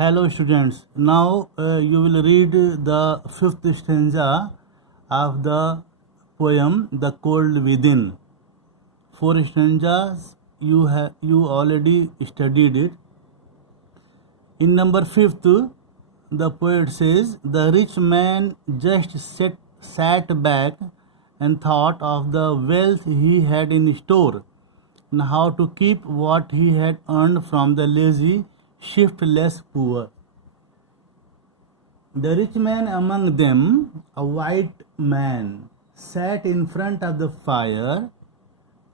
Hello students, now you will read the fifth stanza of the poem The Cold Within. Four stanzas you already studied it. In number fifth, the poet says, the rich man just sat back and thought of the wealth he had in store and how to keep what he had earned from the lazy, shiftless poor. The rich man among them, a white man, sat in front of the fire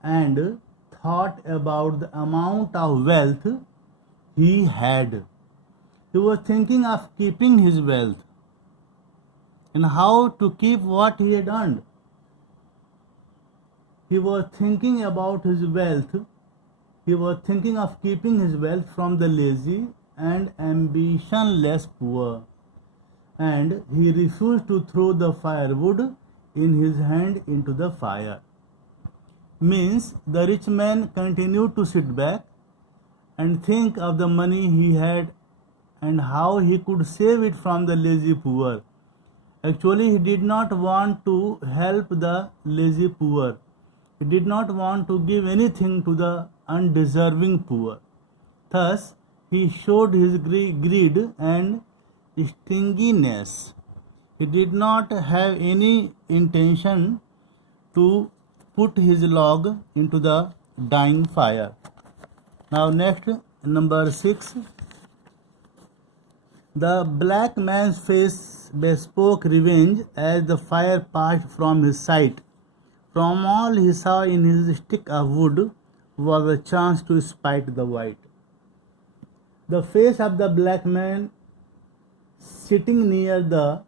and thought about the amount of wealth he had. He was thinking of keeping his wealth and how to keep what he had earned. He was thinking about his wealth. He was thinking of keeping his wealth from the lazy and ambitionless poor. And he refused to throw the firewood in his hand into the fire. Means the rich man continued to sit back and think of the money he had and how he could save it from the lazy poor. Actually, he did not want to help the lazy poor. He did not want to give anything to the undeserving poor. Thus, he showed his greed and stinginess. He did not have any intention to put his log into the dying fire. Now next, number 6. The black man's face bespoke revenge as the fire passed from his sight. From all he saw in his stick of wood was a chance to spite the white. The face of the black man sitting near the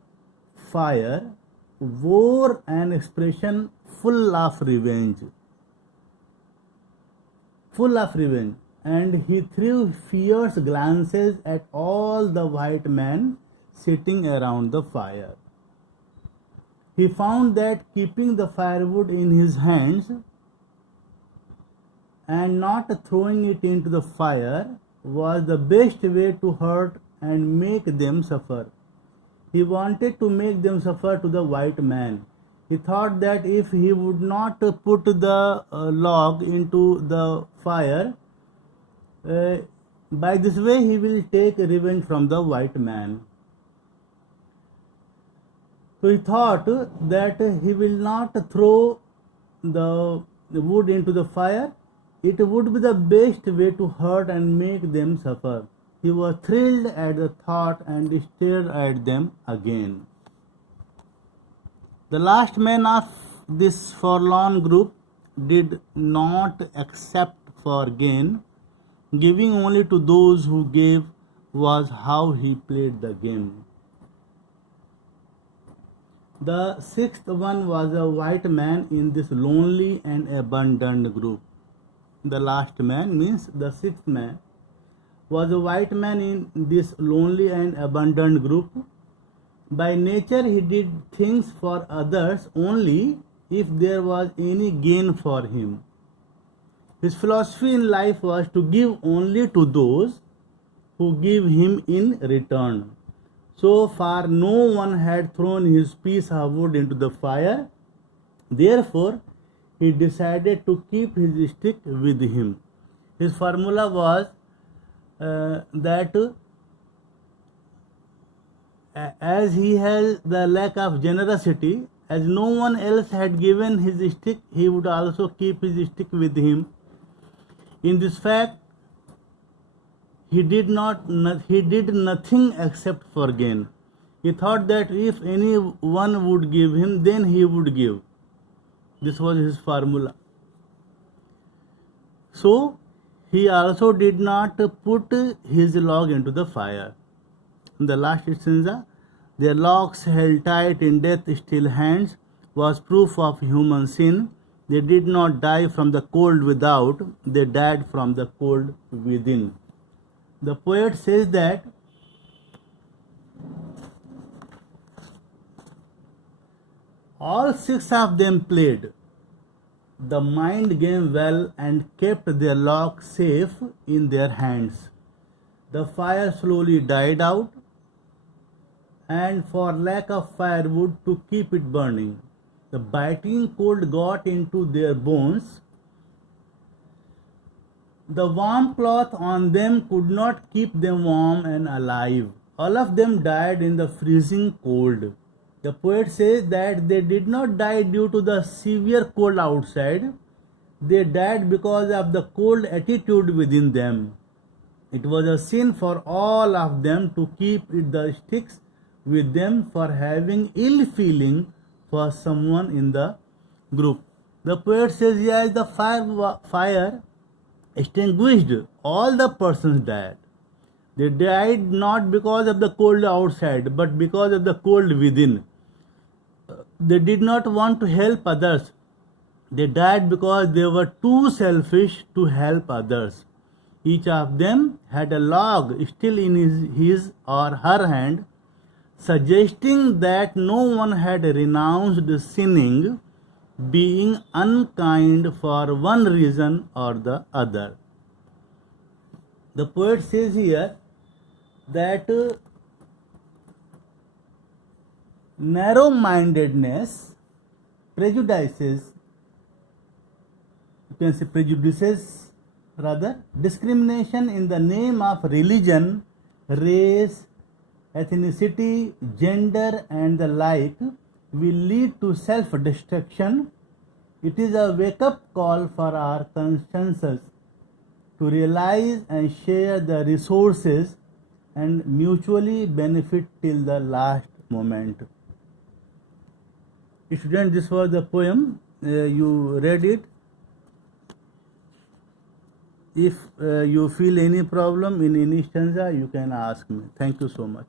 fire wore an expression full of revenge. And he threw fierce glances at all the white men sitting around the fire. He found that keeping the firewood in his hands and not throwing it into the fire was the best way to hurt and make them suffer. He wanted to make them suffer to the white man. He thought that if he would not put the log into the fire, by this way he will take revenge from the white man. So he thought that he will not throw the wood into the fire. It would be the best way to hurt and make them suffer. He was thrilled at the thought and stared at them again. The last man of this forlorn group did not accept for gain. Giving only to those who gave was how he played the game. The sixth one was a white man in this lonely and abandoned group. The last man means the sixth man was a white man in this lonely and abandoned group. By nature, he did things for others only if there was any gain for him. His philosophy in life was to give only to those who give him in return. So far, no one had thrown his piece of wood into the fire. Therefore, he decided to keep his stick with him. His formula was that as he has the lack of generosity, as no one else had given his stick, he would also keep his stick with him. In this fact, he did nothing except for gain. He thought that if anyone would give him, then he would give. This was his formula. So, he also did not put his log into the fire. In the last stanza, their logs held tight in death-still hands was proof of human sin. They did not die from the cold without, they died from the cold within. The poet says that all six of them played the mind game well and kept their log safe in their hands. the fire slowly died out, and for lack of firewood to keep it burning, the biting cold got into their bones. The warm cloth on them could not keep them warm and alive. All of them died in the freezing cold. The poet says that they did not die due to the severe cold outside. They died because of the cold attitude within them. It was a sin for all of them to keep the sticks with them for having ill feeling for someone in the group. The poet says, yes, the fire extinguished, all the persons died. They died not because of the cold outside, but because of the cold within. They did not want to help others. They died because they were too selfish to help others. Each of them had a log still in his or her hand, suggesting that no one had renounced sinning, being unkind for one reason or the other. The poet says here that narrow-mindedness prejudices discrimination in the name of religion, race, ethnicity, gender, and the like will lead to self-destruction. It is a wake-up call for our consciences to realize and share the resources and mutually benefit till the last moment. Students, this was the poem. You read it. If you feel any problem in any stanza, you can ask me. Thank you so much.